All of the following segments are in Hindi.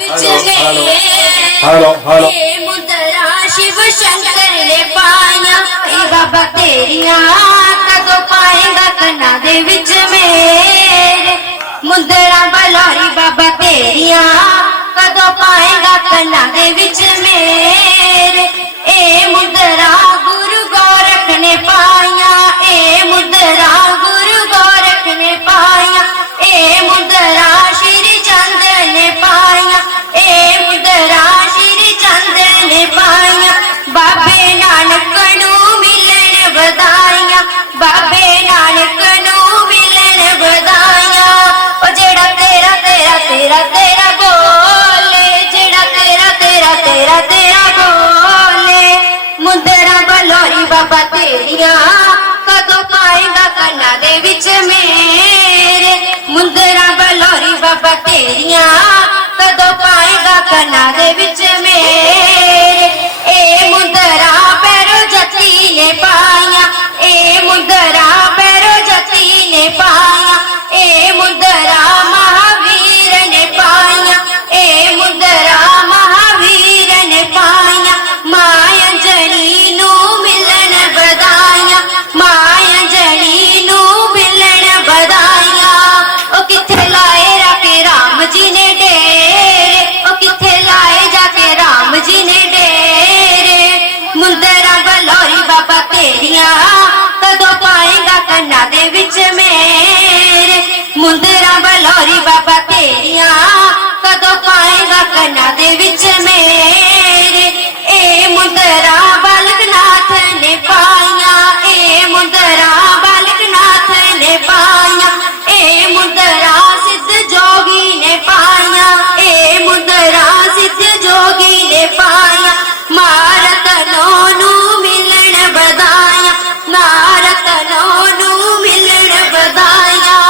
हेलो हेलो मुद्रा शिव शंकर ने पाया बाबा तेरिया कदों पाएगा कन्ना दे विच मेरे मुद्रा बलौरी बाबा तेरिया कदों पाएगा कन्ना दे विच मेरे ए मुद्रा गुरु गोरख ने पाया ए मुद्रा गुरु गोरख ने पाया ए मुद्रा श्री चंद ने पाया ए मुद्रा श्री चंद ने पाया बाबे नानक नू मिलन बधाइयां बाबे नानक नू मिलन बधाइयां ओ जेड़ा तेरा तेरा तेरा तेरा बोले जेड़ा तेरा तेरा तेरा तेरा बोले मुद्रा बलौरी बाबा तेरिया कदों पाएगा कन्ना दे विच मेरे मुद्रा बलौरी बाबा तेरिया कदों पाएगा कन्ना दे विच मेरे ए मुद्रा पैरो जती ने पाया ए मुद्रा पैरो जती ने पाया ए मुद्रा महावीर ने पाया ए मुद्रा महावीर ने पाया माया जनी नू मिलन बधाइयां माया जनी नू मिलन बधाइयां ओ किथे लाए राके राम जी ने डेरे ओ किथे लाए जाके राम जी ने डेरे मुद्रा बलौरी बाबा तेरिया कदों पाएगा कन्ना दे विच मेरे मुद्रा बलौरी बाबा तेरिया कदों पाएगा कन्ना दे विच मेरे ए मुद्रा बालकनाथ ने पाया ए मुद्रा बालकनाथ ने पाया ए मुद्रा सिद्ध जोगी ने पाया ए मुद्रा सिद्ध जोगी ने पाया मारतनों नू मिलन बधाइयां मारतनों नू मिलन बधाइयां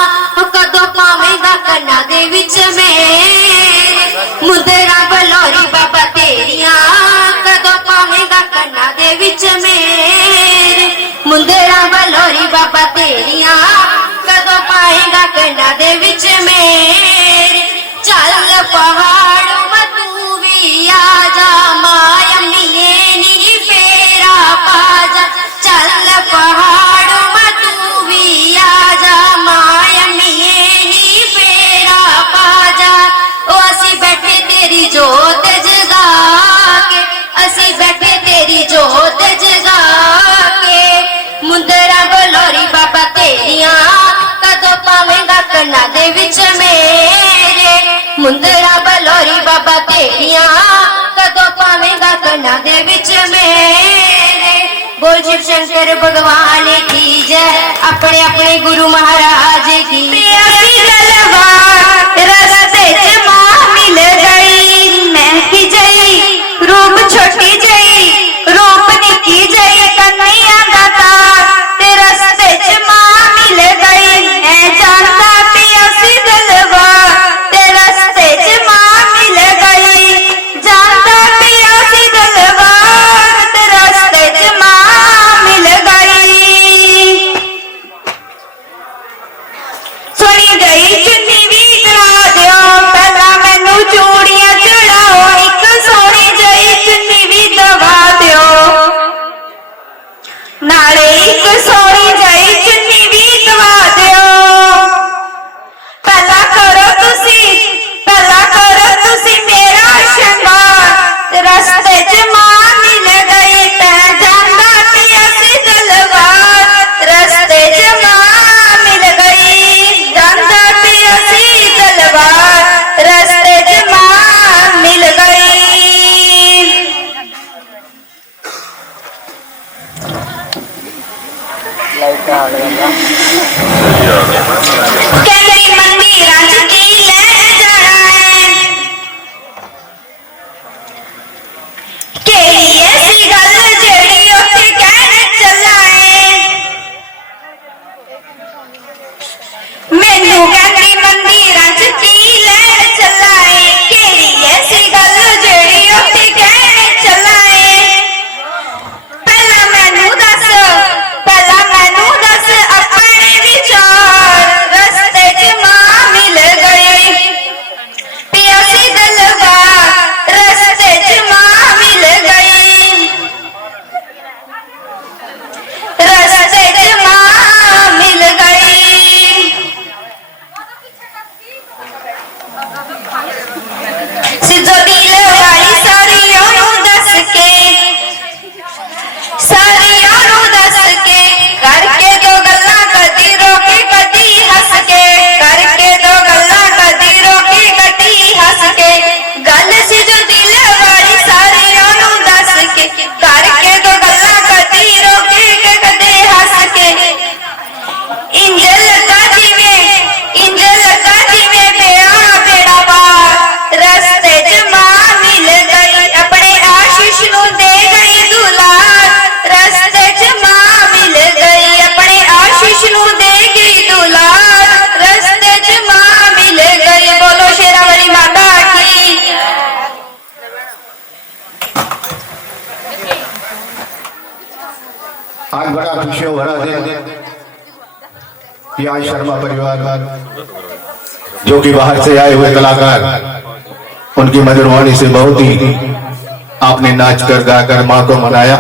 कदों पावेगा कन्ना दे विच मेरे मुद्रा बलौरी बाबा तेरिया कदों पावेगा कन्ना दे विच मेरे मुद्रा बलौरी बाबा तेरिया कदों पाएगा कन्ना दे विच मेरे चल पहाड़ों तू भी आजा माया मिये नी फेरा पाजा चल पहाड़ों तू भी आजा माया मिये नी फेरा पाजा ओ असी बैठे तेरी जोत जगा के असी बैठे तेरी जोत जगा के मुद्रा बलौरी बाबा तेरिया कदों पावेगा कन्ना दे विच मेरे मुद्रा बलौरी बाबा तेरिया कदों पावेगा कन्ना दे विच मेरे बोल शिव शंकर भगवान की जय अपने अपने गुरु महाराज की रस्ते च मां मिल गई महकी जई रूप छोटी जई रूप निकी जई कन्हैया दाता ते रस्ते च मां मिल गई मैं जानता पिया सी गलवा ते रस्ते च मां मिल गई जानता पिया सी गलवा ते रस्ते च मां मिल गई। यहाँ शर्मा परिवार जो कि बाहर से आए हुए कलाकार, उनकी मधुर वाणी से बहुत ही आपने नाच कर गाकर माँ को मनाया।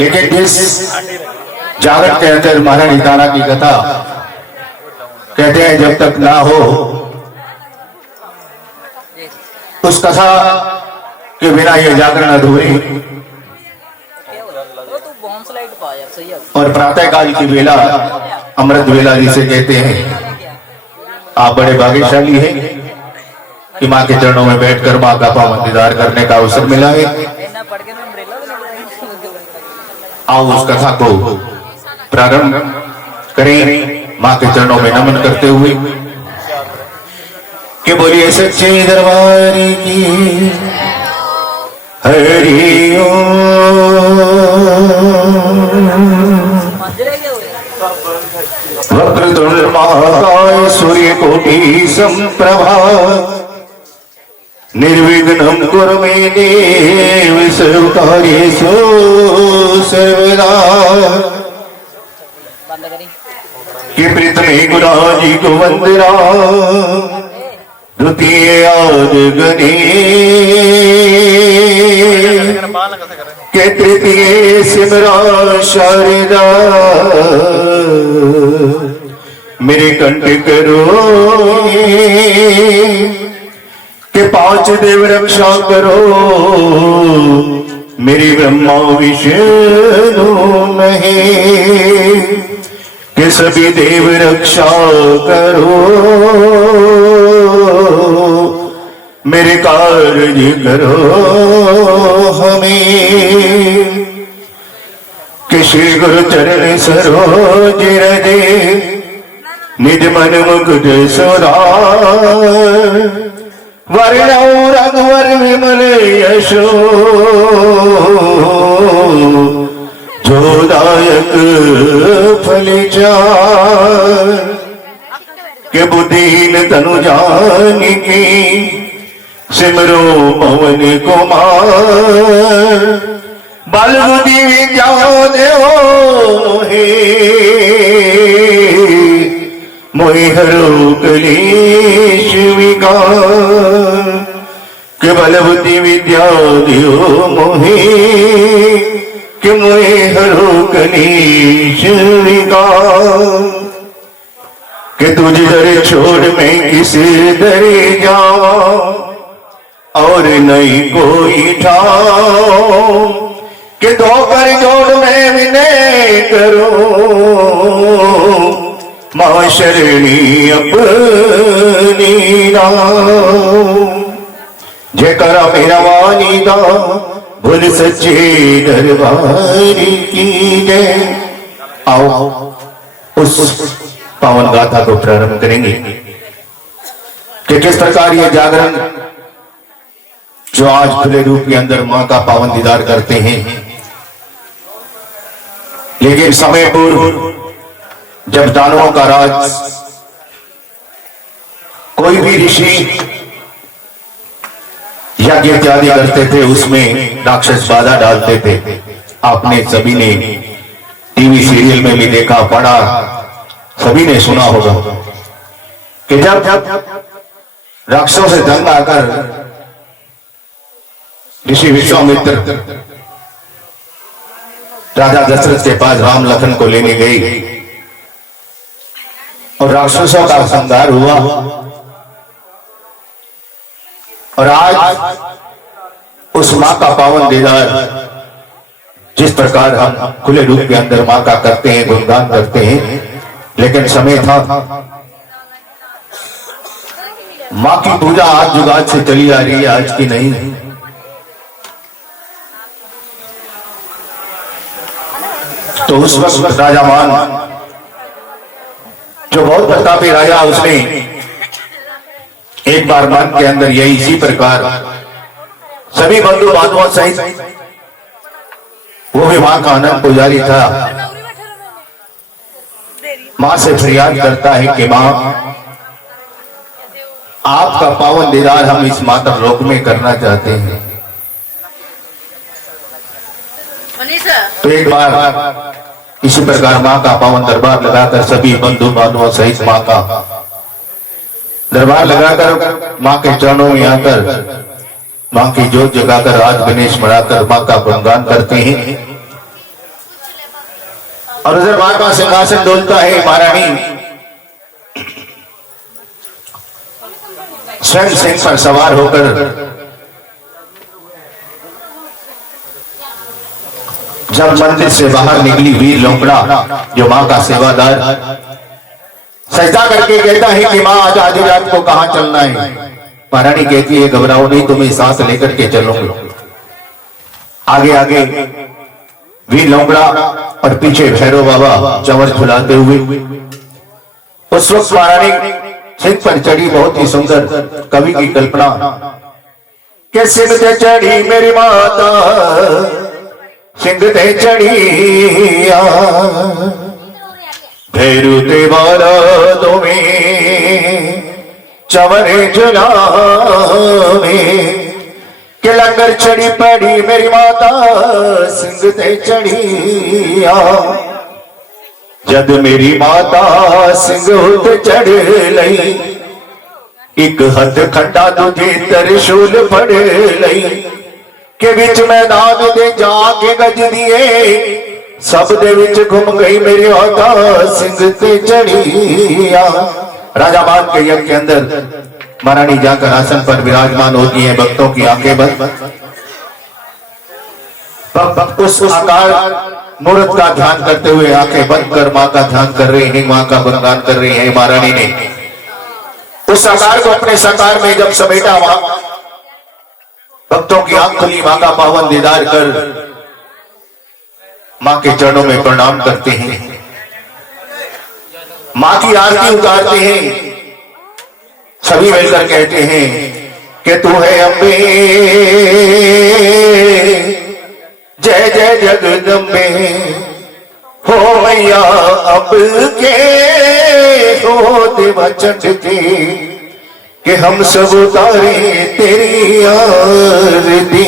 लेकिन जिस जागरण के अंदर महारानी तारा की कथा कहते हैं जब तक ना हो उस कथा के बिना ये जागरण अधूरी। और प्रातः काल की वेला अमृत वेला जिसे कहते हैं, आप बड़े भाग्यशाली हैं कि माँ के चरणों में बैठकर माँ का पावन दीदार करने का अवसर मिला है। आओ उस कथा को प्रारंभ करें माँ के चरणों में नमन करते हुए कि बोलिए सच्चे दरबार की हरि वक्रतुंड महाकाय सूर्यकोटि संप्रभा निर्विघ्नं कुरु मे देव सर्वकार्येषु सर्वदा। कि प्रथमे गुराजी को वंदना द्वितीय आद गणे के तृतीय सिमरा शारदा मेरे कंठ करो के पांच देव रक्षा करो मेरी ब्रह्मा विष्णु महेश के सभी देव रक्षा करो मेरे कार्य करो हमें कि श्री गुरु चरण सरोज हृदय निज मन मुकुट सुधार वर्णौ रघुवर विमल यशो जोदायक फल चार के बुद्धिहीन तनु जानिके सिमरो पवन कुमार बल बुद्धि विद्या देवो मोहे मोहि हरो कलेश विकार के बल बुद्धि विद्या देवो मोहे कि मोहे हरो कलेश विकार कि तुझ दर छोड़ मैं किस दर जाऊं और नहीं कोई ठाऊं कि दो कर जोड़ मैं विनय करूं मां शरणी अपनी नाम जय करा मेरा वाणी दा भूल सच्चे दरबार की जय। आओ उस पावन गाथा को प्रारंभ करेंगे कि किस प्रकार ये जागरण जो आज खुले रूप के अंदर मां का पावन दीदार करते हैं, लेकिन समय पूर्व जब दानवों का राज कोई भी ऋषि यज्ञ इत्यादि करते थे उसमें राक्षस बाधा डालते थे। आपने सभी ने टीवी सीरियल में भी देखा पढ़ा, सभी ने सुना होगा कि जब राक्षसों से जंग आकर ऋषि विश्वामित्र राजा दशरथ के पास राम लखन को लेने गई और राक्षसों का संहार हुआ। और आज उस मां का पावन दीदार जिस प्रकार हम खुले रूप के अंदर मां का करते हैं, गुणगान करते हैं, लेकिन समय था मां की पूजा आज जुगाज से चली आ रही है, आज की नहीं। तो उस वक्त राजा मान जो बहुत प्रतापी राजा, उसने एक बार मन के अंदर यही इसी प्रकार सभी बंधु बांधवों सहित वो भी मां का अनंत पुजारी था, मां से फरियाद करता है कि मां आपका पावन दीदार हम इस मातर लोक में करना चाहते हैं। तो एक बार इसी प्रकार माँ का पावन दरबार लगाकर सभी बंधु बांधवों सहित माँ का दरबार लगाकर माँ के चरणों में आकर माँ की जोत जगाकर आज गणेश मनाकर माँ का गुणगान करते हैं। और उधर माँ का सिंहासन डोलता है। महारानी स्वयं सिंह पर सवार होकर जब मंदिर से बाहर निकली वीर लोकड़ा जो माँ का सेवादार सजदा करके कहता है कि माँ आज आधी रात को कहां चलना है। महारानी कहती है घबराओ नहीं, तुम्हें सांस लेकर के चलूंगी। आगे आगे वीर लोकड़ा और पीछे भैरव बाबा चंवर झुलाते हुए। उस वक्त महारानी सिंह पर चढ़ी, बहुत ही सुंदर कवि की कल्पना के सिंह पे चढ़ी मेरी माता, सिंह ते चढ़िया भैरू ते वाला तुम्हें चंवरे झुलावे के लंगर चढ़ी पड़ी मेरी माता, सिंह ते चढ़िया। जद मेरी माता सिंह उत चढ़ लई, एक हथ खंडा दूजे त्रिशूल फड़ लई के विच मैदान दे जाके गज दिए, सब दे विच घूम गई मेरी माता, सिंह ते चढ़िया। राजा बाग के यज्ञ के अंदर महारानी जाकर आसन पर विराजमान होती है, भक्तों की आंखें बंद। उस आकार मूर्त का ध्यान करते हुए आंखें बंद कर माँ का ध्यान कर रही है, माँ का गुणगान कर रही है। महारानी ने उस आकार को अपने साकार में जब समेटा, वहां भक्तों की आंख खुली, माँ का पावन दीदार कर माँ के चरणों में प्रणाम करते हैं, माँ की आरती उतारते हैं। सभी मिलकर कहते हैं कि तू है अम्बे, जय जय जगदम्बे, हो मैया अब के हो देवा चंड के, कि हम सब उतारे तेरी आरती।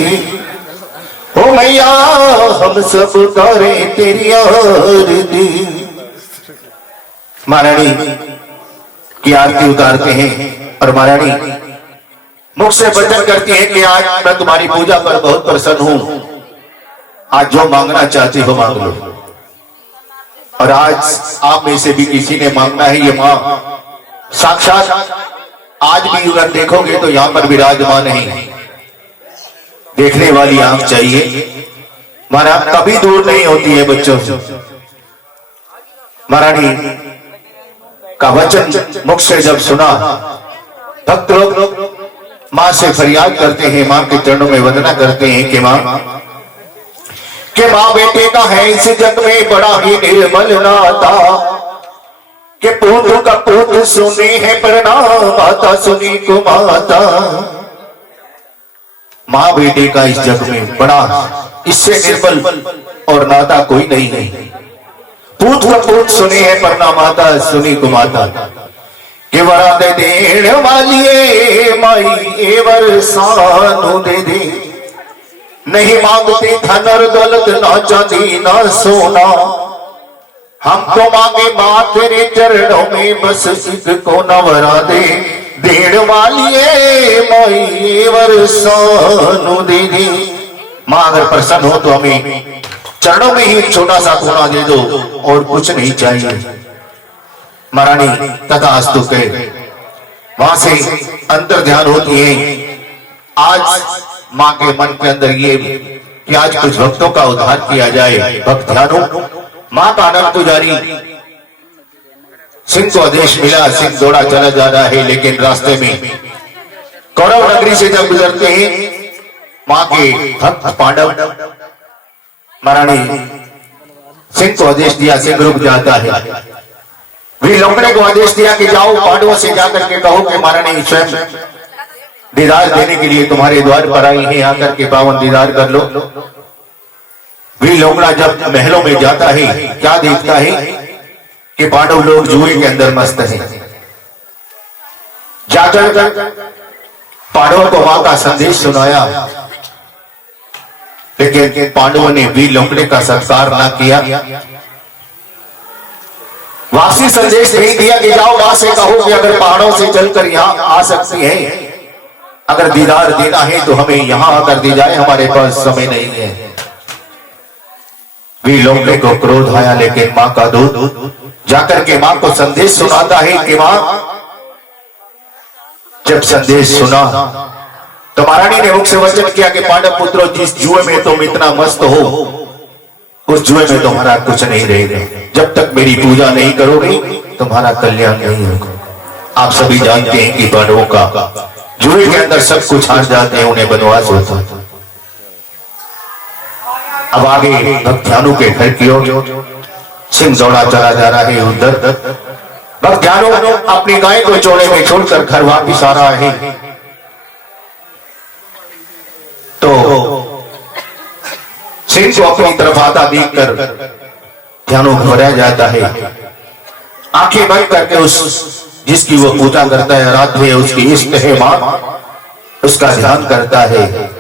हो मैया हम सब उतारे तेरी आरती। महारानी की आरती उतारते हैं और महारानी मुख से वचन करती है कि आज मैं तुम्हारी पूजा पर बहुत प्रसन्न हूं, आज जो मांगना चाहती हो मांग लो। और आज आप में से भी किसी ने मांगना है, ये मां साक्षात आज भी अगर देखोगे तो यहां पर विराजमान है। देखने वाली आंख चाहिए, महाराज कभी दूर नहीं होती है बच्चों से। महारानी का वचन मुख से जब सुना, भक्त लोग मां से फरियाद करते हैं, मां के चरणों में वंदना करते हैं कि मां बेटे का है इस जग में बड़ा ही निर्मल नाता, के पूत का पूत सुने है प्रणाम, माता सुनी को माता। मां बेटे का इस जग में बड़ा इससे निर्मल और नाता कोई नहीं है। पूत का पूत सुने है प्रणाम, माता सुनी को माता। के वरा दे देण वाली माई एवर सानू दे दे, नहीं मांगते धन और दौलत ना चांदी ना सोना, हम तो मांगे मां तेरे चरणों में बस एक को नवरा दे, देण वाली माई वरसानु दे दे। मां अगर प्रसन्न हो तो हमें चरणों में ही छोटा सा कोना दे दो और कुछ नहीं चाहिए। महारानी तथा अस्तु के वहां से अंतर ध्यान होती है। आज मां के मन के अंदर ये कि आज कुछ भक्तों का उद्धार किया जाए। भक्त ध्यानो मां का आनंद पुजारी सिंह को आदेश मिला, सिंह दौड़ा चला जा रहा है, लेकिन रास्ते में कौरव नगरी से जब गुजरते हैं मां के भक्त पांडव, महारानी सिंह को आदेश दिया, सिंह रुक जाता है। वीर लोकड़े को आदेश दिया कि जाओ पांडवों से जाकर के कहो कि महारानी स्वयं दीदार देने के लिए तुम्हारे द्वार पर आई है, आकर के पावन दीदार कर लो। वीर लोकड़ा जब महलों में जाता है क्या देखता है कि पांडव लोग जुए के अंदर मस्त हैं। जाकर पांडवों को मां का संदेश सुनाया, लेकिन पांडवों ने वीर लोकड़े का सत्कार न किया। वापसी संदेश भेज दिया कि जाओ मां से कहो कि अगर पहाड़ों से चलकर यहाँ आ सकती है, अगर दीदार देना है तो हमें यहाँ आकर दी जाए, हमारे पास समय नहीं है। वीर लोमड़ी को क्रोध आया, लेकिन मां का दूत जाकर के मां को संदेश सुनाता है कि मां, जब संदेश सुना तो महारानी ने मुख से वचन किया कि पांडव पुत्रों, जिस जुए में तुम इतना मस्त हो, उस जुए में तुम्हारा कुछ नहीं रहेगा। जब तक मेरी पूजा नहीं करोगे तुम्हारा कल्याण नहीं होगा। आप सभी जानते हैं कि पांडवों का जुए के अंदर सब कुछ हार जाते हैं, उन्हें बनवास होता है। अब आगे भक्त्यानु के घर की ओर सिंह दौड़ा चला जा रहा है। उधर भक्त्यानु अपनी गाय को चोले में छोड़कर घर वापिस आ रहा है, तो सिंह को अपनी तरफ आता देखकर ध्यानो घबरा जाता है। आंखें बंद करके उस जिसकी वो पूजा करता है, रात में उसकी इष्ट है मां, उसका ध्यान करता है।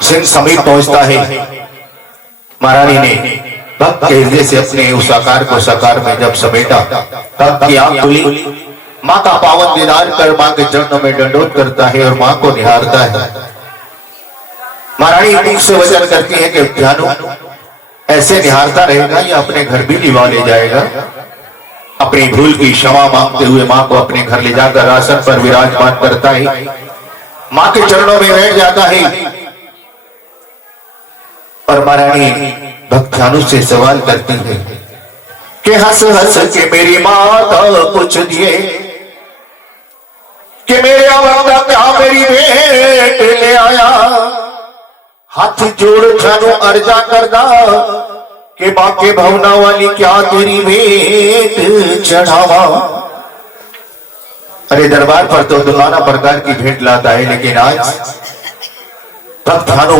सिंह समीप पहुंचता है। महारानी ने भक्त के हृदय से अपने उस आकार को साकार में जब समेटा, भक्त की आंख खुली, मां का पावन दीदार कर मां के चरणों में दंडोत करता है और मां को निहारता है। महारानी मुख से वचन करती है कि ध्यानु ऐसे निहारता रहेगा या अपने घर भी लिवा ले जाएगा। अपनी भूल की क्षमा मांगते हुए मां को अपने घर ले जाकर आसन पर विराजमान करता है, मां के चरणों में बैठ जाता है। और महारानी भक्त्यानु से सवाल करती है कि हंस हंस के मेरी माता पूछ दिए कि मेरे आवाज़ क्या मेरी भेंट ले आया। हाथ जोड़ ध्यानु अर्जा करदा कि मां के भवना वाली क्या तेरी भेंट चढ़ावा। अरे दरबार पर तो नाना प्रकार की भेंट लाता है, लेकिन आज भक्त्यानु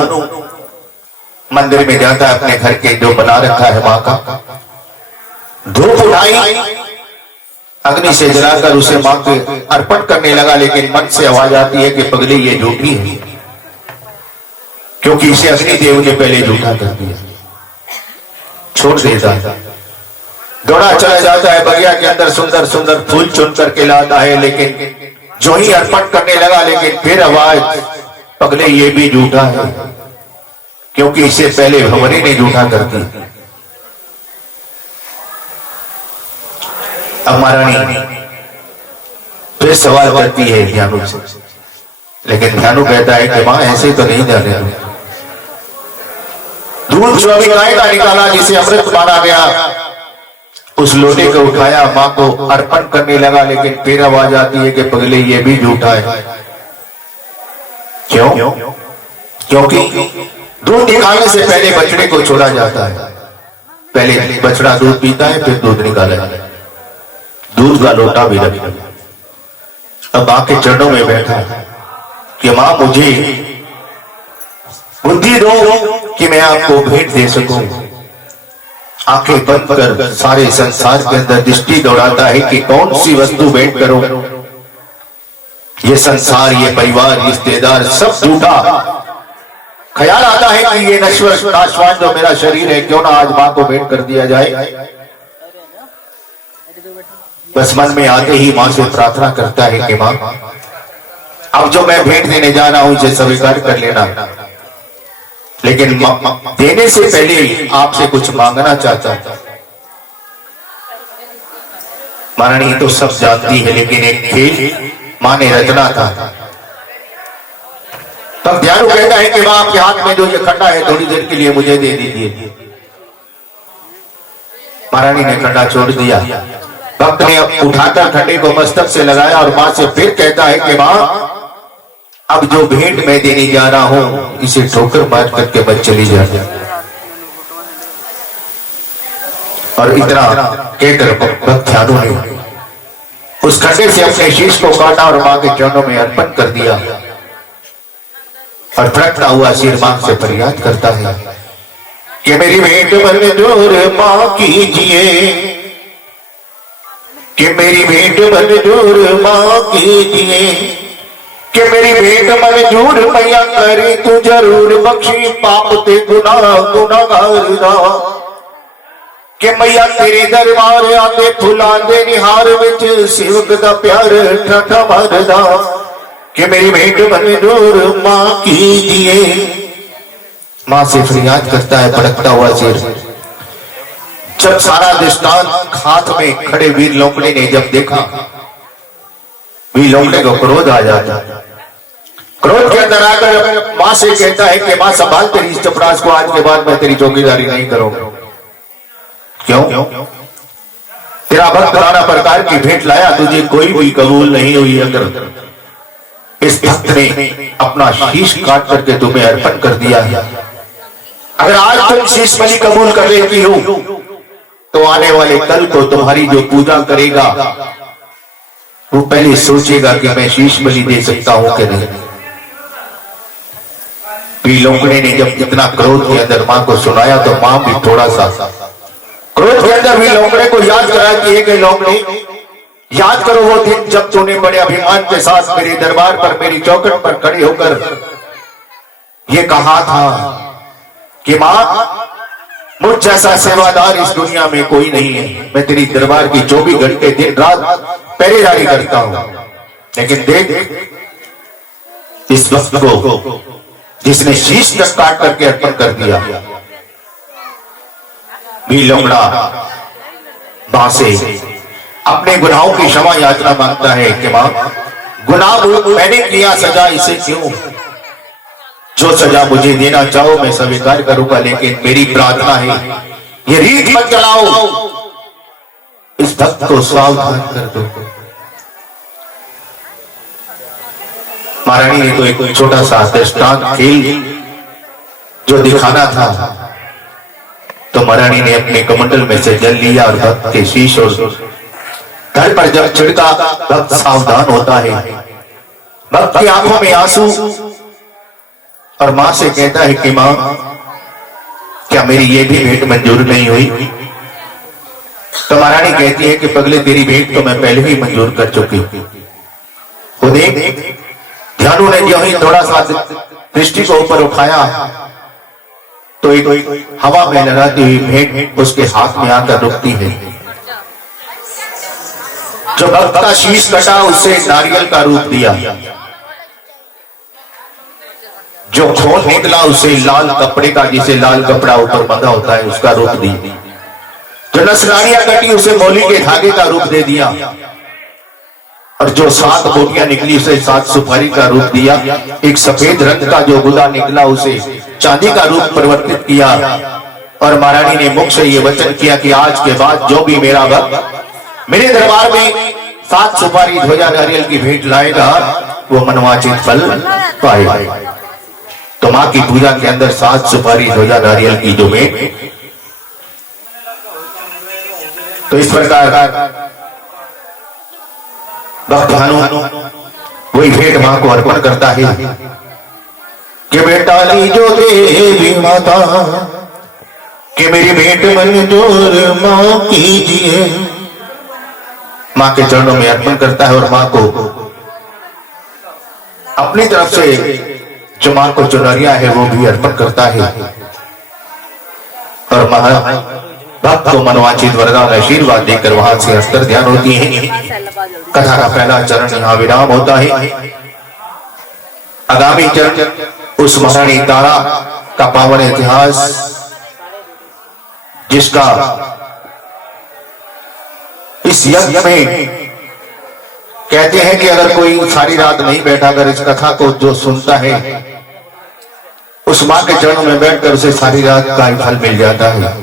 मंदिर में जाता है, अपने घर के जो बना रखा है मां का, धूप उठाई, अग्नि से जलाकर उसे मां के अर्पण करने लगा। लेकिन मन से आवाज आती है कि पगली ये झूठी है, क्योंकि इसे अग्निदेव ने पहले झूठा कर दिया। छोड़ देता है, दौड़ा चला जाता है बगिया के अंदर, सुंदर सुंदर फूल चुन करके लाता है। लेकिन जो ही अर्पण करने लगा, लेकिन फिर आवाज, पगले ये भी झूठा है, क्योंकि इसे पहले भंवरी ने झूठा कर दी। अब महारानी फिर सवाल करती है ध्यानु से, लेकिन ध्यानु कहता है कि मां ऐसे तो नहीं जाने दो। दूध जो अभी गाय का निकाला, जिसे अमृत माना गया, उस लोटे को उठाया, मां को अर्पण करने लगा। लेकिन फिर आवाज आती है कि पगले ये भी झूठा है। क्यों? क्योंकि दूध निकालने से पहले बछड़े को छोड़ा जाता है। पहले बछड़ा दूध पीता है, फिर दूध निकाला जाता है। दूध का लोटा भी रखा। अब मां के चरणों में बैठा है कि मां मुझे बुद्धि दो कि मैं आपको भेंट दे सकूं। आंखें बंद कर सारे संसार के अंदर दृष्टि दौड़ाता है कि कौन सी वस्तु भेंट करूं। ये संसार, ये परिवार, रिश्तेदार सब झूठा। ख्याल आता है कि ये नश्वर नाशवान जो मेरा शरीर है, क्यों ना आज मां को भेंट कर दिया जाए। बस मन में आते ही मां से प्रार्थना करता है कि मां, अब जो मैं भेंट देने जा रहा हूं इसे स्वीकार कर लेना, लेकिन देने से पहले आपसे कुछ मांगना चाहता हूं। महारानी तो सब जानती है, लेकिन एक खेल मां ने रचना था। तब ध्यानु कहता है कि मां, आपके हाथ में जो ये खंडा है थोड़ी देर के लिए मुझे दे दीजिए। महारानी ने खंडा छोड़ दिया। भक्त ने उठाकर खंडे को मस्तक से लगाया और मां से फिर कहता है कि मां, अब जो भेंट मैं देने जा रहा हूं इसे ठोकर मार करके मत चली जा। और इतना कहकर भक्त ध्यानु ने उस खंडे से अपने शीश को काटा और मां के चरणों में अर्पण कर दिया। और फड़कता हुआ सिर मां से फरियाद करता है कि मेरी भेंट मंजूर मां कीजिए, कि मेरी भेंट मंजूर मां कीजिए, कि मेरी भेंट मंजूर मैया करी तू जरूर बख्शी, पाप ते गुनाह गुनाहगार दा, कि मैया तेरे दरबार आते फुलां दे निहार विच सेवक दा प्यार ठाठा मारदा कि मेरी भेंट मंजूर मां कीजिए। मां से फरियाद करता है भड़कता हुआ सिर। जब सारा दृष्टांत हाथ में खड़े वीर लोकड़े ने जब देखा, वीर लोकड़े को क्रोध आ जाता। क्रोध के अंदर आकर मां से कहता है कि मां संभाल तेरी इस चपरास को, आज के बाद मैं तेरी चौकीदारी नहीं करूंगा। क्यों? तेरा भक्त नाना प्रकार की भेंट लाया, तुझे कोई भी कबूल नहीं हुई। अगर इस भक्त ने अपना शीश काट करके तुम्हें अर्पण कर दिया है, अगर आज तुम शीश बलि कबूल कर लेती हो तो आने वाले कल को तुम्हारी जो पूजा करेगा वो पहले सोचेगा कि मैं शीश बलि दे सकता हूं कि नहीं। लोकड़े ने जब इतना क्रोध के अंदर मां को सुनाया तो मां भी थोड़ा सा क्रोध के अंदर भी लोकड़े को याद करा कि एक लोकड़े, याद करो वो दिन जब तूने बड़े अभिमान के साथ मेरे दरबार पर, मेरी चौखट पर खड़े होकर ये कहा था कि मां मुझ जैसा सेवादार इस दुनिया में कोई नहीं है, मैं तेरी दरबार की 24 घंटे दिन रात पहरेदारी करता हूं। लेकिन देख इस वक्त को जिसने शीश तक काट करके अर्पण कर दिया, भी लोकड़ा मां से अपने गुनाहों की क्षमा याचना मांगता है कि मां गुनाह मैंने किया, सजा इसे क्यों, जो सजा मुझे देना चाहो मैं स्वीकार करूंगा, लेकिन मेरी प्रार्थना है ये रीत मत चलाओ, इस भक्त को सावधान कर दो। महारानी ने तो एक छोटा सा दृष्टांत खेल जो दिखाना था, तो महारानी ने अपने कमंडल में से जल लिया और भक्त के शीश और घर पर जब छिड़का, भक्त सावधान होता है, भक्त की आंखों में आंसू, और मां से कहता है कि मां क्या मेरी ये भी भेंट मंजूर नहीं हुई? तो महारानी कहती है कि पगले तेरी भेंट तो मैं पहले ही मंजूर कर चुकी। वो देख ध्यानु ने जो ही थोड़ा सा दृष्टि को ऊपर उठाया तो एक हवा में लहराती हुई भेंट उसके हाथ में आकर रुकती है। जो भक्त का शीश कटा उससे नारियल का रूप दिया, जो खून निकला उसे लाल कपड़े का, जिसे लाल कपड़ा ऊपर बंधा होता है, उसका रूप दी। जो नसनारियां कटी उसे मौली के धागे का रूप दे दिया, और जो 7 बोटियां निकली उसे 7 सुपारी का रूप दिया। एक सफेद रंग का जो गुदा निकला उसे चांदी का रूप परिवर्तित किया, और महारानी ने मुख से ये वचन किया कि आज के बाद जो भी मेरा भक्त मेरे दरबार में 7 सुपारी ध्वजा नारियल की भेंट लाएगा वो मनवांचित फल पाएगा। तो मां की पूजा के अंदर 7 सुपारी ध्वजा नारियल की जो भेंट, तो इस प्रकार भक्त भानु वही भेंट मां को अर्पण करता है कि बेटा लीजो देवी माता कि मेरी भेंट मंजूर मां कीजिए। मां के चरणों में अर्पण करता है और मां को अपनी तरफ से जो मां को चुनरिया है वो भी अर्पण करता है, और भक्त को मनवांचित वरदान आशीर्वाद देकर वहां से अस्तर ध्यान होती है। कथा का पहला चरण यहाँ विराम होता है। आगामी चरण उस महारानी तारा का पावन इतिहास, जिसका इस यज्ञ में कहते हैं कि अगर कोई सारी रात नहीं बैठा कर इस कथा को जो सुनता है, उस मां के चरणों में बैठकर उसे सारी रात का फल मिल जाता है।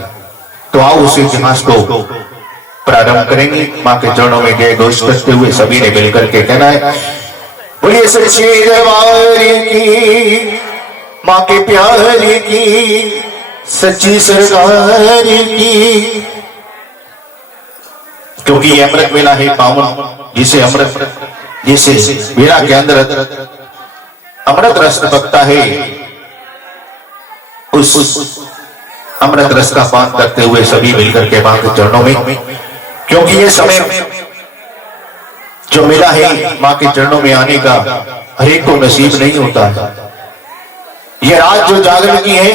तो आओ उस इतिहास को प्रारंभ करेंगे। मां के चरणों में जय घोष करते हुए सभी ने मिलकर के कहना है, बोलिए सच्चे दरबार की, मां के प्यार की, सच्ची सरकार की। क्योंकि ये अमृत मेला है पावन, जिसे अमृत, जिसे मेला के अंदर अमृत रस बकता है, उस अमृत रस का पान करते हुए सभी मिलकर के मां के चरणों में, क्योंकि ये समय जो मिला है मां के चरणों में आने का हर एक को नसीब नहीं होता है। ये रात जो जागरण की है,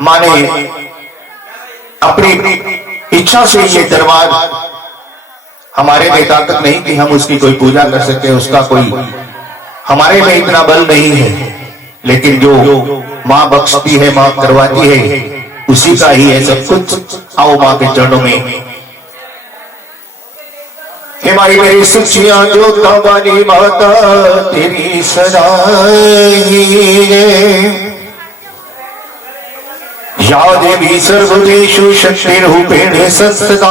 मां ने अपनी इच्छा से ये दरबार हमारे में ताकत नहीं कि हम उसकी कोई पूजा कर सके, उसका कोई हमारे में इतना बल नहीं है, लेकिन जो माँ बख्शती है, माँ करवाती है, उसी का ही है सब कुछ। आओ माँ के चरणों में। हे माई मेरी सुचिया जो वाली माता तेरी सदाई या देवी सर्वदेषु शक्ति रूपेण संस्थिता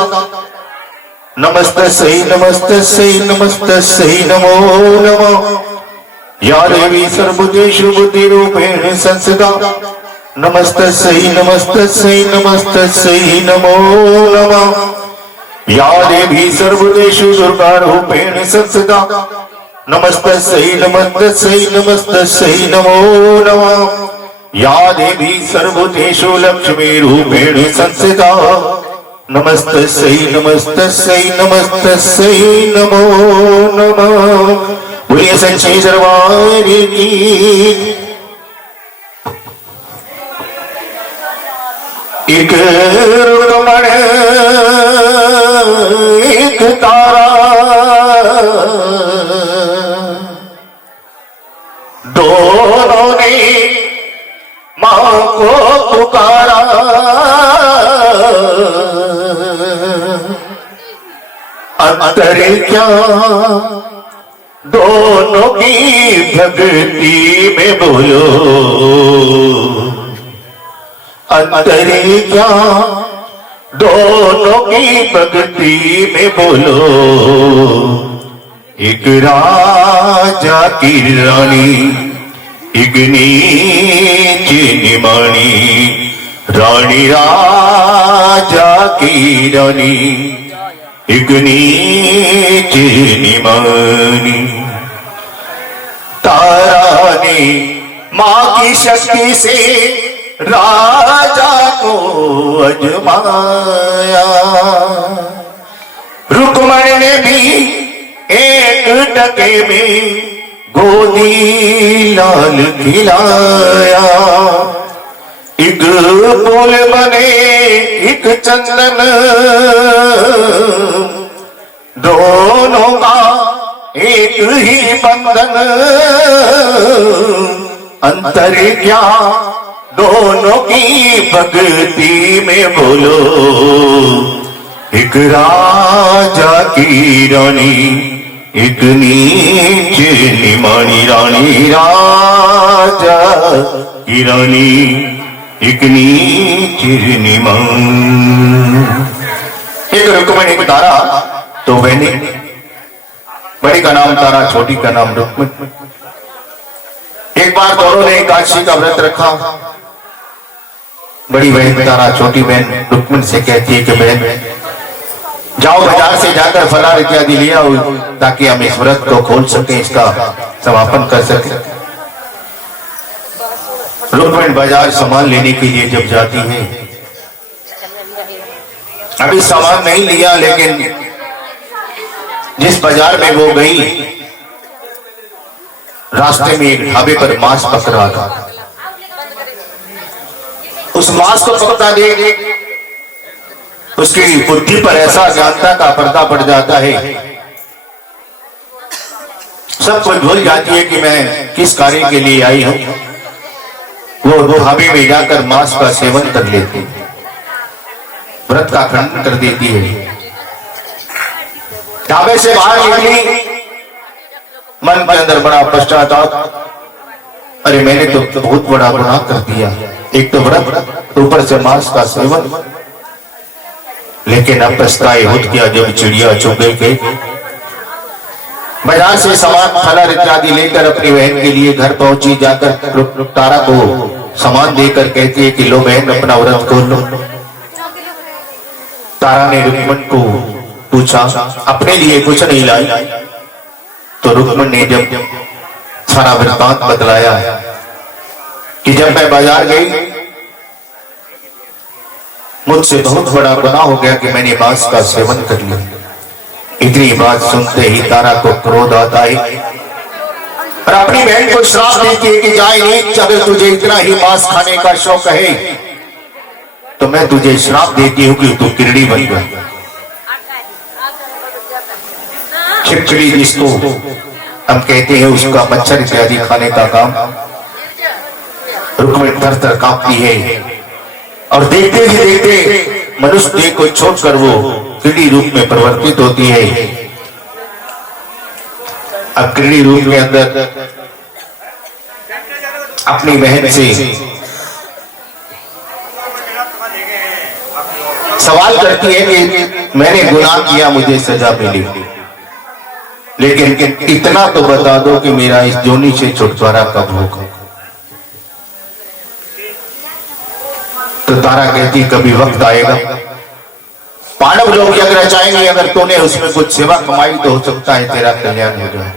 नमस्तस्यै नमस्तस्यै नमस्तस्यै नमो नमः या देवी सर्वदेषु बुद्धि रूपेण संस्थिता नमस्तस्यै नमस्तस्यै नमस्तस्यै नमो नमः या देवी सर्वदेषु दुर्गा रूपेण संस्थिता नमस्तस्यै नमस्तस्यै नमस्तस्यै नमो नमः या देवी सर्वदेषु लक्ष्मी रूपेण संस्थिता नमस्तस्यै नमस्तस्यै नमस्तस्यै नमो नमः। बोलिए सच्चे दरबार की। एक रुकमण एक तारा दोनों ने मां को पुकारा, अंतर क्या दोनों की भक्ति में बोलो, अंतर क्या दोनों की भक्ति में बोलो। एक राजा की रानी एक नीच निमानी, रानी राजा की रानी एक नीच निमानी। तारा ने मां की शक्ति से राजा को अजमाया, रुक्मणी ने भी एक टके में गोदी लाल खिलाया। एक बोल बने एक चंदन दोनों का एक ही बंधन, अंतर क्या दोनों की भक्ति में बोलो। एक राजा की रानी एक नीच निमानी, रानी राजा की रानी एक नीच निमानी। एक रुक्मणी एक तारा, तो बहनी, बड़ी का नाम तारा, छोटी का नाम रुक्मणी। एक बार दोनों ने एकादशी का व्रत रखा। बड़ी बहन तारा छोटी बहन रुक्मणी से कहती है कि बहन जाओ बाजार से जाकर फलाहार इत्यादि ले आओ ताकि हम इस व्रत को खोल सके, इसका समापन कर सके। रुक्मणी बाजार सामान लेने के लिए जब जाती है, अभी सामान नहीं लिया, लेकिन जिस बाजार में वो गई, रास्ते में एक ढाबे पर मांस पक रहा था। उस मांस को पकता देख उसकी बुद्धि पर ऐसा ज्ञानता का पर्दा पड़ जाता है, सब कुछ भूल जाती है कि मैं किस कार्य के लिए आई हूं। वो ढाबे में जाकर मांस का सेवन कर लेती, व्रत का खंडन कर देती है। ढाबे से बाहर निकली, मन के अंदर बड़ा पश्चाताप, अरे मैंने तो बहुत बड़ा गुनाह कर दिया, एक तो व्रत, ऊपर से मांस का सेवन। लेकिन अब पछताए होत किया जब चिड़िया चुग गई। बाजार से सामान फलाहार इत्यादि लेकर अपनी बहन के लिए घर पहुंची। जाकर तारा को सामान देकर कहती है कि लो बहन अपना व्रत खोल लो। तारा ने रुक्मणी को पूछा, अपने लिए कुछ नहीं लाई? तो रुक्मणी ने जब सारा वृत्तांत बतलाया कि जब मैं बाजार गई, मुझसे बहुत बड़ा गुनाह हो गया कि मैंने मांस का सेवन कर लिया। इतनी बात सुनते ही तारा को क्रोध आता है और अपनी बहन को श्राप देती है कि जाए नीच, अगर तुझे इतना ही मांस खाने का शौक है तो मैं तुझे श्राप देती हूं कि तू किरड़ी बन जा। खिचड़ी जिसको हम कहते हैं, उसका मच्छर इत्यादि खाने का काम रुक्मिणी थर थर कांपती है और देखते ही देखते मनुष्य देह को छोड़कर वो किरड़ी रूप में परिवर्तित होती है। अब किरड़ी रूप के अंदर अपनी बहन से सवाल करती है कि मैंने गुनाह किया, मुझे सजा मिली, लेकिन इतना तो बता दो कि मेरा इस जोनी से छुटकारा कब होगा। तो तारा कहती कभी वक्त आएगा, पांडव लोग यज्ञ रचाएंगे, अगर तूने उसमें कुछ सेवा कमाई तो हो सकता है तेरा कल्याण हो जाए।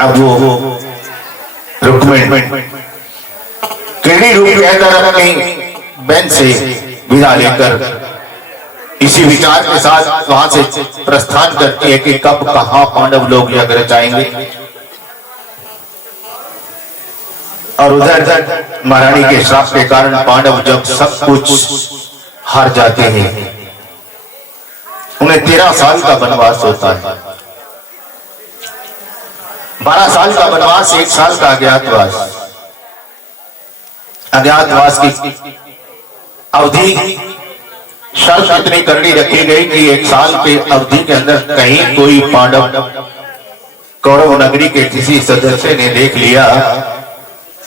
अब वो रुक्मिणी किरड़ी रूप के अंदर अपनी बहन से विदा लेकर इसी विचार के साथ वहां से प्रस्थान करती है कि कब कहां पांडव लोग यज्ञ रचाएंगे। और उधर महारानी के श्राप के कारण पांडव जब सब कुछ हार जाते हैं, उन्हें 13 साल का वनवास होता है। 12 साल का वनवास, 1 साल का अज्ञातवास। अज्ञातवास की अवधि शर्त इतनी करनी रखी गई कि 1 साल के अवधि के अंदर कहीं कोई पांडव कौरव नगरी के किसी सदस्य ने देख लिया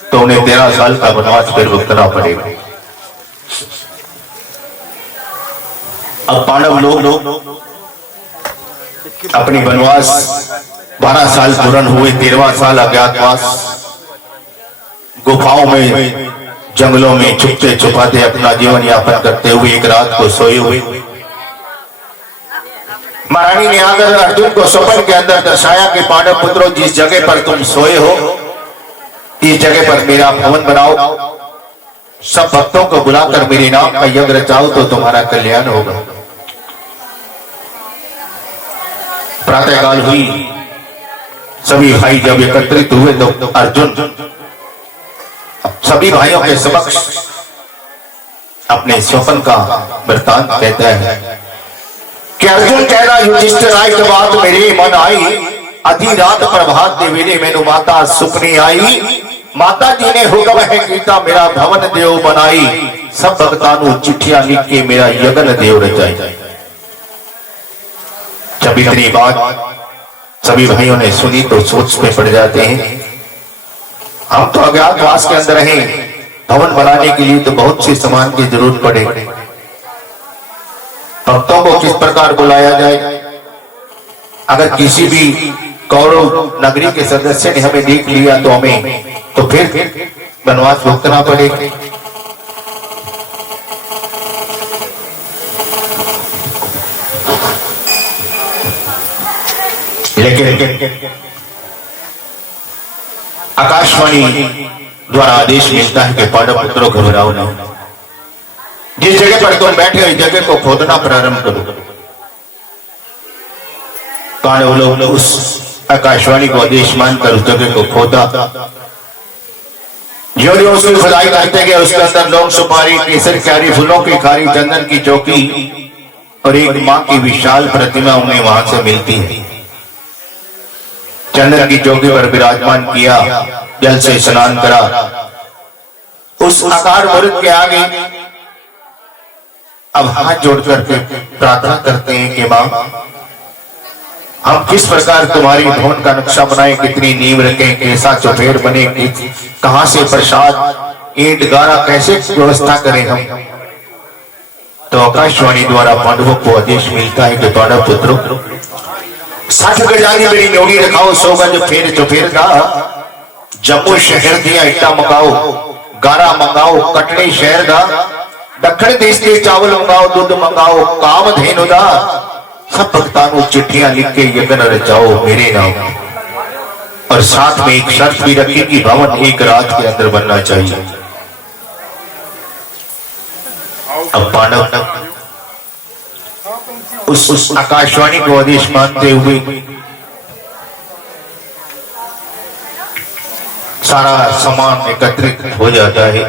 तो उन्हें 13 साल का वनवास फिर भुगतना पड़ेगा। अब पांडव लोग अपनी वनवास 12 साल पूर्ण हुए, 13वां साल अज्ञातवास, गुफाओं में जंगलों में छुपते छुपाते अपना जीवन यापन करते हुए एक रात को सोए हुए महारानी ने आकर अर्जुन को स्वप्न के अंदर दर्शाया कि पांडव पुत्रों, जिस जगह पर तुम सोए हो इस जगह पर मेरा भवन बनाओ, सब भक्तों को बुलाकर मेरे नाम का यज्ञ रचाओ तो तुम्हारा कल्याण होगा। प्रातःकाल हुई, सभी भाई जब एकत्रित हुए तो अर्जुन सभी भाइयों के समक्ष अपने स्वप्न का वृत्तांत कहता है कि अर्जुन कह रहा, युधिष्ठिर राय की बात मेरे मन आई, आधी रात प्रभात दे वेले मैनू माता सुपनी आई, माता जी ने हुक्म है कीता मेरा भवन देव बनाई, सब भक्तानु चिट्ठियां लिख के मेरा यज्ञ देव रचाई। जब इतनी बात सभी भाइयों ने सुनी तो सोच में पड़ जाते हैं, हम तो अज्ञातवास के अंदर हैं, भवन बनाने के लिए तो बहुत सी सामान की जरूरत पड़े, भक्तों को किस प्रकार बुलाया जाए। अगर किसी भी कौरव नगरी के सदस्य ने हमें देख लिया तो फिर वनवास भुगतना पड़ेगा। लेकिन आकाशवाणी द्वारा आदेश मिलता है कि पांडव पुत्रों घबराओ नहीं, जिस जगह पर तुम बैठे हो इस जगह को खोदना प्रारंभ करो। पांडव लोग उस आकाशवाणी को आदेश मानकर उस जगह को खोदा। जो जो उसकी खुदाई करते गए उसके अंदर लौंग सुपारी, केसर, क्यारी फूलों की खारी, चंदन की चौकी और एक मां की विशाल प्रतिमा उन्हें वहां से मिलती है। चंदन की चौकी पर विराजमान किया, जल से स्नान करा, उस आकार मूर्त के आगे अब हाथ जोड़कर प्रार्थना करते हैं कि मां, हम किस प्रकार तुम्हारी भवन का नक्शा बनाए, कितनी नींव रखें, कैसा चौफेर बने, कहां से प्रसाद, ईंट गारा कैसे व्यवस्था करें हम। तो आकाशवाणी द्वारा पांडवों को आदेश मिलता है कि पांडव पुत्रों 60 गजानी मेरी न्योड़ी रखाओ, 100 गज फेर चौफेर का, जम्मू शहर दिया इट्टा मंगाओ, गारा मंगाओ, कटनी शहर का, दक्षिण देश के चावल मंगाओ, दूध मंगाओ, काम धेनु दा, सब भक्तानु चिट्ठियां लिख के यज्ञ रचाओ मेरे नाम। और साथ में एक शर्त भी रखी कि भवन एक रात के अंदर बनना चाहिए। अब पांडव उस आकाशवाणी को आदेश मानते हुए सारा सामान एकत्रित हो जाता है।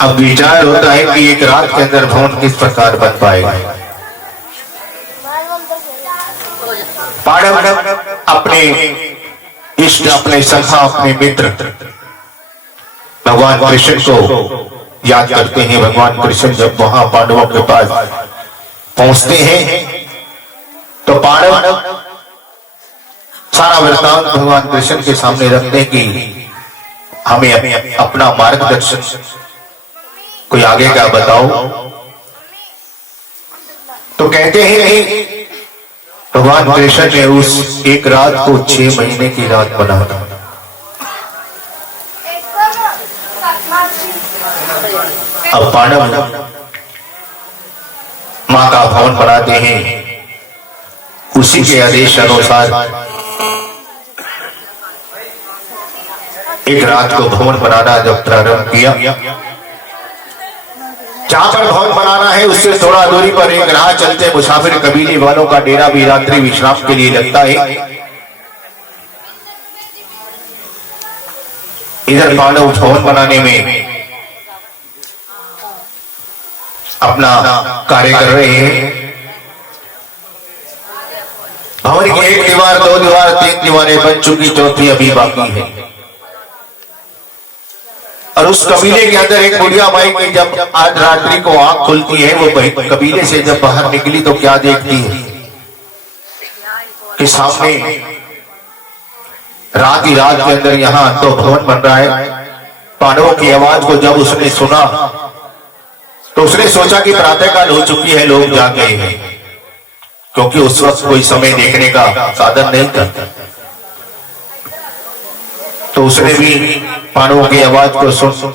अब विचार होता है कि एक रात के अंदर भवन किस प्रकार बन पाएगा। पांडव अपने इष्ट, अपने सखा, अपने मित्र भगवान कृष्ण को याद करते हैं। भगवान कृष्ण जब वहां पांडवों के पास पहुंचते हैं तो पांडव सारा वृत्तांत भगवान कृष्ण के सामने रखते हैं कि हमें अपना मार्गदर्शन कोई आगे का बताओ। तो कहते हैं नहीं, भगवान कृष्ण ने उस एक रात को 6 महीने की रात बना दी। अब पांडव मां का भवन बनाते हैं, उसी के आदेश अनुसार एक रात को भवन बनाना जब प्रारंभ किया, जहां पर भवन बनाना है उससे थोड़ा दूरी पर एक राह चलते मुसाफिर कबीले वालों का डेरा भी रात्रि विश्राम के लिए लगता है। इधर पांडव भवन बनाने में अपना कार्य कर रहे हैं। भवन की 1 दीवार, 2 दीवार, 3 दीवारें बन चुकी, चौथी अभी बाकी है। और उस कबीले के अंदर एक बुढ़िया माई की जब आज रात्रि को आंख खुलती है, वो कबीले से जब बाहर निकली तो क्या देखती है कि सामने रात ही रात के अंदर यहाँ तो भवन बन रहा है। पांडवों की आवाज को जब उसने सुना तो उसने सोचा कि प्रातःकाल हो चुकी है, लोग जाग गए हैं, क्योंकि उस वक्त कोई समय देखने का साधन नहीं था। तो उसने भी पांडवों की आवाज को सुन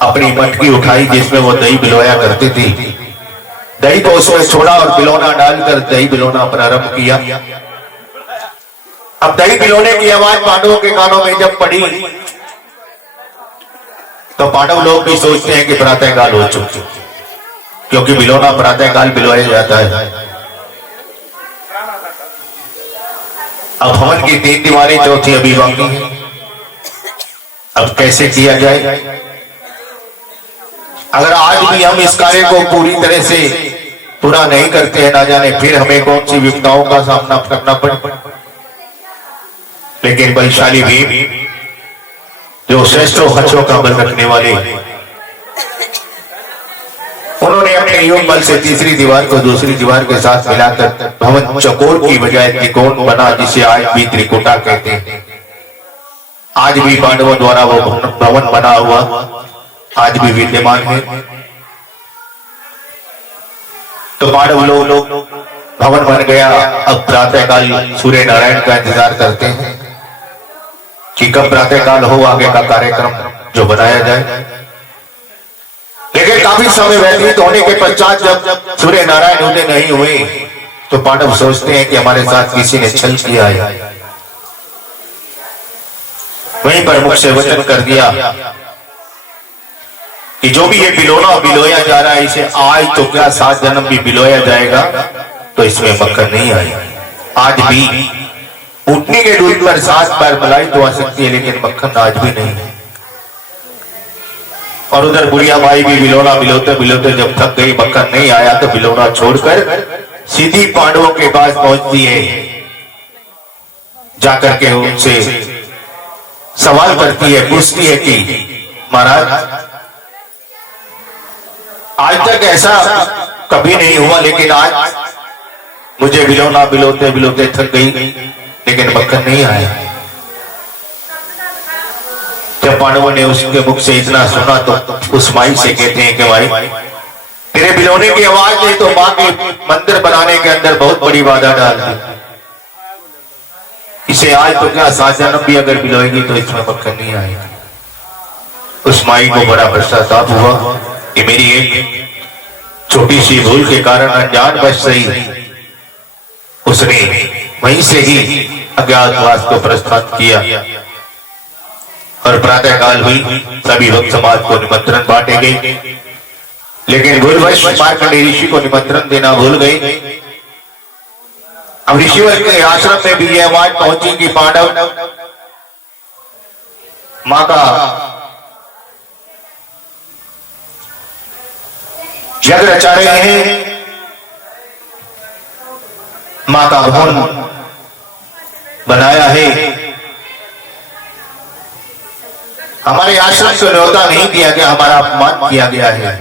अपनी मटकी उठाई जिसमें वो दही बिलोया करती थी, दही को उसमें छोड़ा और बिलोना डालकर दही बिलोना प्रारंभ किया। अब दही बिलोने की आवाज पांडवों के कानों में जब पड़ी तो पांडव लोग भी सोचते हैं कि प्रातःकाल हो चुकी, क्योंकि बिलोना प्रातःकाल बिलोया जाता है। अब भवन की 3 दीवारें, चौथी अभी बाकी है। अब कैसे किया जाए? अगर आज भी हम इस कार्य को पूरी तरह से पूरा नहीं करते हैं, ना जाने फिर हमें कौन सी विपदाओं का सामना करना पड़े। लेकिन बलशाली भीम जो श्रेष्ठों हथों का बल रखने वाले, उन्होंने अपने योग बल से तीसरी दीवार को दूसरी दीवार के साथ मिलाकर भवन चकोर की बजाय त्रिकोण बना, जिसे आज भी त्रिकुटा कहते हैं। आज भी पांडवों द्वारा वो भवन बना हुआ आज भी विद्यमान है। तो पांडव लोग भवन बन गया। अब प्रातःकाल सूर्य नारायण का इंतजार करते हैं कि कब प्रातःकाल हो, आगे का कार्यक्रम जो बनाया जाए। लेकिन काफी समय व्यतीत होने के पश्चात जब सूर्य नारायण उदय नहीं हुए तो पांडव सोचते हैं कि हमारे साथ किसी ने छल किया है। वहीं पर मुख से वचन कर दिया कि जो भी ये बिलोना बिलोया जा रहा है, इसे आज तो क्या 7 जन्म भी बिलोया जाएगा तो इसमें मक्खन नहीं आएगा। आज भी उठने के दूध पर 7 बार मलाई तो आ सकती है, लेकिन मक्खन आज भी नहीं है। और उधर बुढ़िया माई भी बिलोना बिलोते बिलोते जब थक गई, मक्खन नहीं आया तो बिलोना छोड़कर सीधी पांडवों के पास पहुंचती है। जाकर के उनसे सवाल करती है, पूछती है कि महाराज आज तक ऐसा कभी नहीं हुआ, लेकिन आज मुझे बिलोना बिलोते बिलोते थक गई, लेकिन मक्खन नहीं आया। जब पांडवों ने उसके मुख से इतना सुना तो उस माई से कहते हैं कि माई, तेरे बिलोने की आवाज ने तो मां के मंदिर बनाने के अंदर बहुत बड़ी बाधा डाल दी। इसे आज तो क्या 7 जन्म भी अगर बिलोएगी तो इसमें मक्खन नहीं आएगा। उस माई को बड़ा पश्चाताप हुआ कि मेरी एक छोटी सी भूल के कारण अनजान बच रही। उसने वहीं से ही अज्ञातवास को प्रस्थान किया और प्रातःकाल हुई। सभी भक्त समाज को निमंत्रण बांटे गए, लेकिन भूलवश मार्कंडेय ऋषि को निमंत्रण देना भूल गए। अब ऋषिवर के आश्रम में भी यह आवाज पहुंची कि पांडव मां का यज्ञ रचा रहे हैं, मां का भवन बनाया है। हमारे आश्रम को न्योता नहीं दिया गया, हमारा अपमान किया गया है।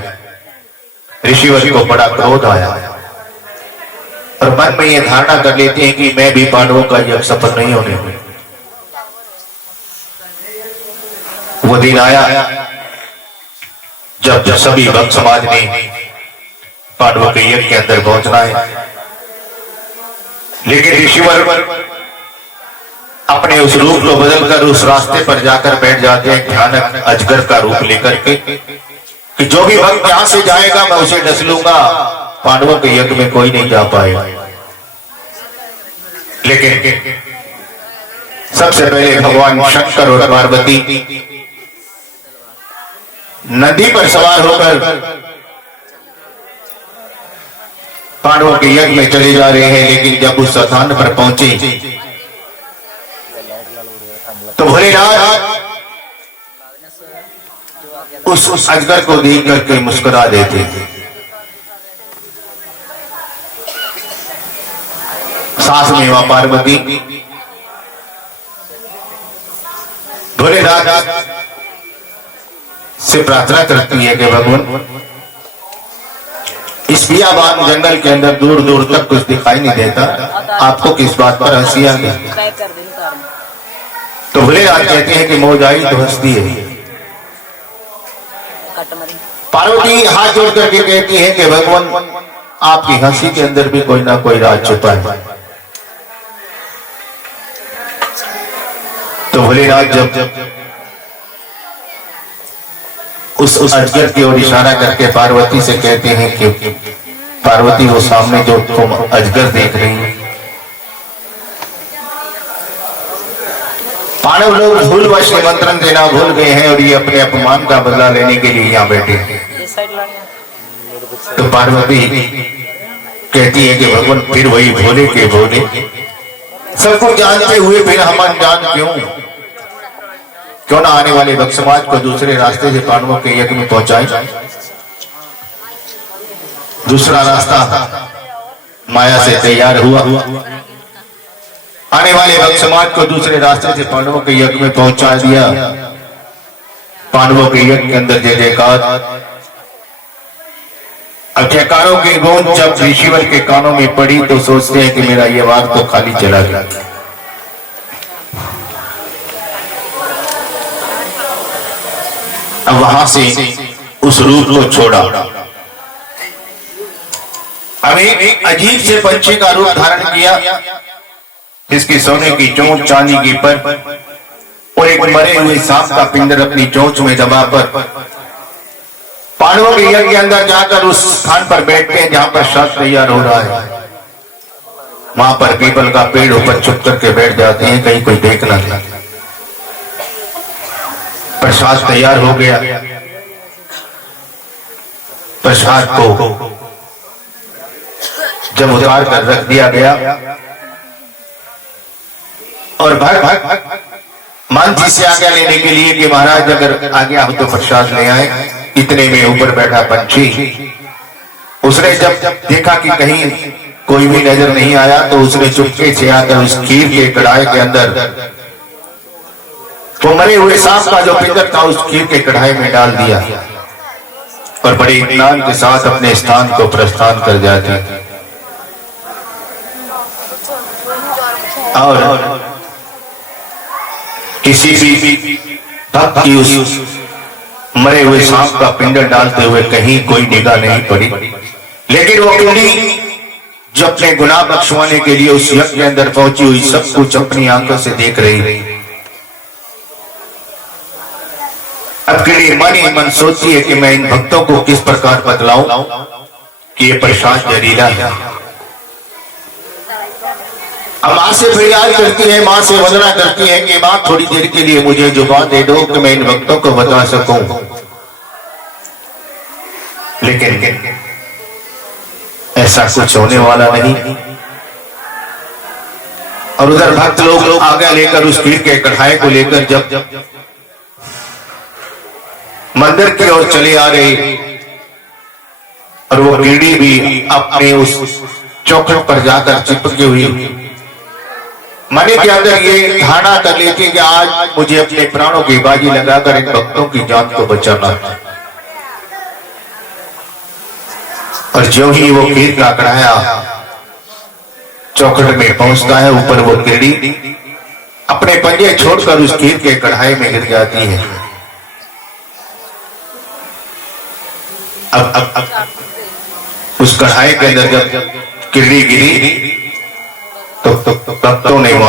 ऋषिवर को बड़ा क्रोध आया और मन में यह धारणा कर लेते हैं कि मैं भी पांडवों का यज्ञ सफल नहीं होने में। वो दिन आया जब सभी भक्त समाज ने पांडवों के यज्ञ के अंदर पहुंचना है, लेकिन ऋषिवर अपने उस रूप को बदलकर उस रास्ते पर जाकर बैठ जाते हैं, भयानक अजगर का रूप लेकर के, कि जो भी भक्त यहां से जाएगा मैं उसे डस लूंगा, पांडवों के यज्ञ में कोई नहीं जा पाएगा। लेकिन सबसे पहले भगवान शंकर और पार्वती नदी पर सवार होकर पांडवों के यज्ञ में चले जा रहे हैं। लेकिन जब उस स्थान पर पहुंचे तो भोलेनाथ उस अजगर को देख करके मुस्कुरा देते थे। सास में मां पार्वती भोलेनाथ से प्रार्थना करती है कि भगवान इस बियाबान जंगल के अंदर दूर दूर तक कुछ दिखाई नहीं देता, आपको किस बात पर हंसी आ गई? तो भोलेनाथ कहते हैं कि मौजाई तो हंसती है। पार्वती हाथ जोड़ करके कहती है कि भगवान आपकी हंसी के अंदर भी कोई ना कोई राज छुपा है। तो भोलेनाथ जब उस अजगर की ओर इशारा करके पार्वती से कहते हैं कि पार्वती वो सामने जो तुम अजगर देख रही हो, पांडव लोग भूलवश निमंत्रण देना भूल गए हैं और ये अपने अपमान का बदला लेने के लिए यहाँ बैठे हैं। तो पार्वती कहती है कि भगवान फिर वही भोले के भोले, सबको जानते हुए फिर हम अनजान क्यों ना आने वाले भक्त समाज को दूसरे रास्ते से पांडवों के यज्ञ में पहुंचाए। दूसरा रास्ता माया से तैयार हुआ, आने वाले भक्त समाज को दूसरे रास्ते से पांडवों के यज्ञ में पहुंचा दिया। पांडवों के यज्ञ के अंदर जय जयकार, अब जयकारों की गूंज जब ऋषिवर के कानों में पड़ी तो सोचते हैं कि मेरा ये वार तो खाली चला गया। अब वहां से उस रूप को छोड़ा, अब एक अजीब से पंछी का रूप धारण किया, जिसकी सोने की चोंच, चांदी की पर और एक मरे हुए सांप का पिंडर अपनी चोंच में दबाकर पांडवों के यज्ञ के अंदर जाकर उस स्थान पर बैठते हैं जहां पर श्राद्ध तैयार हो रहा है। वहां पर पीपल का पेड़ ऊपर छुप करके बैठ जाते हैं, कहीं कोई देख ना ले। प्रसाद तैयार हो गया, प्रसाद को जब उतार कर रख दिया गया और भक्त मान जी से आज्ञा लेने के लिए कि महाराज अगर आज्ञा हो तो प्रसाद ले आए। इतने में ऊपर बैठा पंछी, उसने जब देखा कि कहीं कोई भी नजर नहीं आया तो उसने चुपके से आकर उस खीर के कढ़ाई के अंदर वो मरे हुए सांप का जो पिंजर था उस खीर के कढ़ाई में डाल दिया और बड़े इत्मीनान के साथ अपने स्थान को प्रस्थान कर जाते। और किसी भी भक्त की उस मरे हुए सांप का पिंडर डालते हुए कहीं कोई निगाह नहीं पड़ी। लेकिन वो कुंडी जो अपने गुनाह बख्शवाने के लिए उस यज्ञ के अंदर पहुंची हुई सब कुछ अपनी आंखों से देख रही। अब के लिए मन ही मन सोचती है कि मैं इन भक्तों को किस प्रकार बतलाऊं कि ये प्रसाद जहरीला है। अब मां से फरियाद करती है, मां से वंदना करती है कि मां थोड़ी देर के लिए मुझे जुबान दे दो कि मैं इन भक्तों को बता सकूं। लेकिन ऐसा कुछ होने वाला नहीं। और उधर भक्त लोग आगे लेकर उस खीर के कढ़ाई को लेकर जब मंदिर की ओर चले आ रहे और वो कीड़ी भी अपने उस चौखट पर जाकर चिपकी हुई मन के अंदर ये धारणा कर लेती कि आज मुझे अपने प्राणों की बाजी लगाकर इन भक्तों की जान को बचाना है। और जो ही वो खीर का कढ़ाया चौखट में पहुंचता है, ऊपर वो कीड़ी अपने पंजे छोड़कर उस खीर के कढ़ाई में गिर जाती है। अब उस कढ़ाई के अंदर जब कीड़ी गिरी तो भक्तों ने वो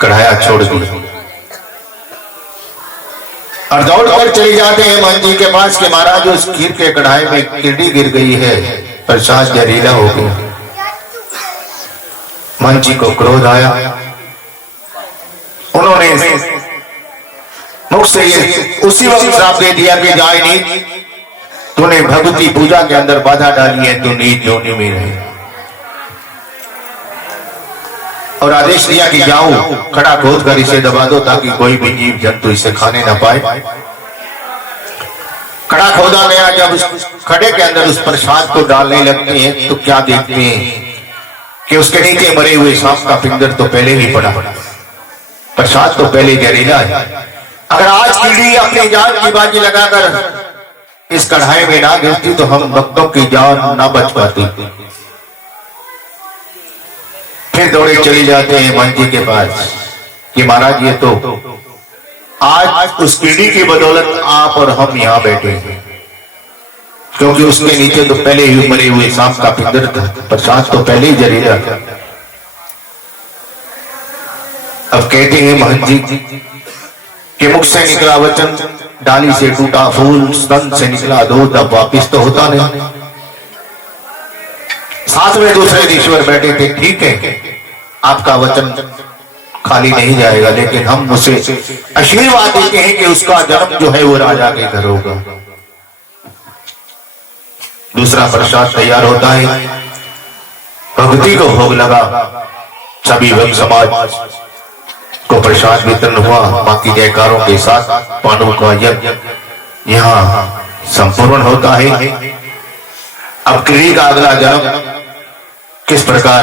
कढ़ाया छोड़ दिया और दौड़कर चले जाते हैं मन जी के पास कि महाराज उस खीर के कढ़ाई में कीड़ी गिर गई है, प्रसाद जहरीला हो गया। मन जी को क्रोध आया, उन्होंने मुख से ये उसी वक्त श्राप दे दिया कि जाए नहीं, तूने भगवती पूजा के अंदर बाधा डाली है, तू नीच योनि में रहे। और आदेश दिया कि जाओ खड़ा खोद कर इसे दबा दो ताकि कोई भी जीव जंतु इसे खाने ना पाए। खड़ा खोदा गया, जब उस खड़े के अंदर उस प्रसाद को डालने लगते हैं तो क्या देखते हैं कि उसके नीचे मरे हुए सांप का पिंजर तो पहले ही पड़ा, प्रसाद तो पहले जहरीला है। अगर आज कीड़ी अपनी जान की बाजी लगाकर इस कढ़ाई में ना गिरती तो हम भक्तों की जान ना बच पाती। फिर दौड़े चले जाते हैं मन जी के पास कि महाराज ये तो आज उस कीड़ी की बदौलत आप और हम यहाँ बैठे हैं, क्योंकि उसके नीचे तो पहले ही मरे हुए सांप का पिंजर था, प्रसाद तो पहले ही जहरीला था। अब कहते हैं महंत जी कि मुख से निकला वचन, डाली से टूटा फूल, स्तन से निकला दूध, अब वापिस तो होता नहीं। साथ में दूसरे ईश्वर बैठे थे, ठीक है आपका वचन खाली नहीं जाएगा, लेकिन हम उसे आशीर्वाद देते हैं कि उसका जन्म जो है वो राजा के घर होगा। दूसरा प्रसाद तैयार होता है, भक्ति को भोग लगा, सभी भक्त समाज को प्रसाद वितरण हुआ, बाकी जयकारों के साथ पांडवों का यज्ञ यहाँ संपूर्ण होता है। अब कीड़ी का अगला जन्म किस प्रकार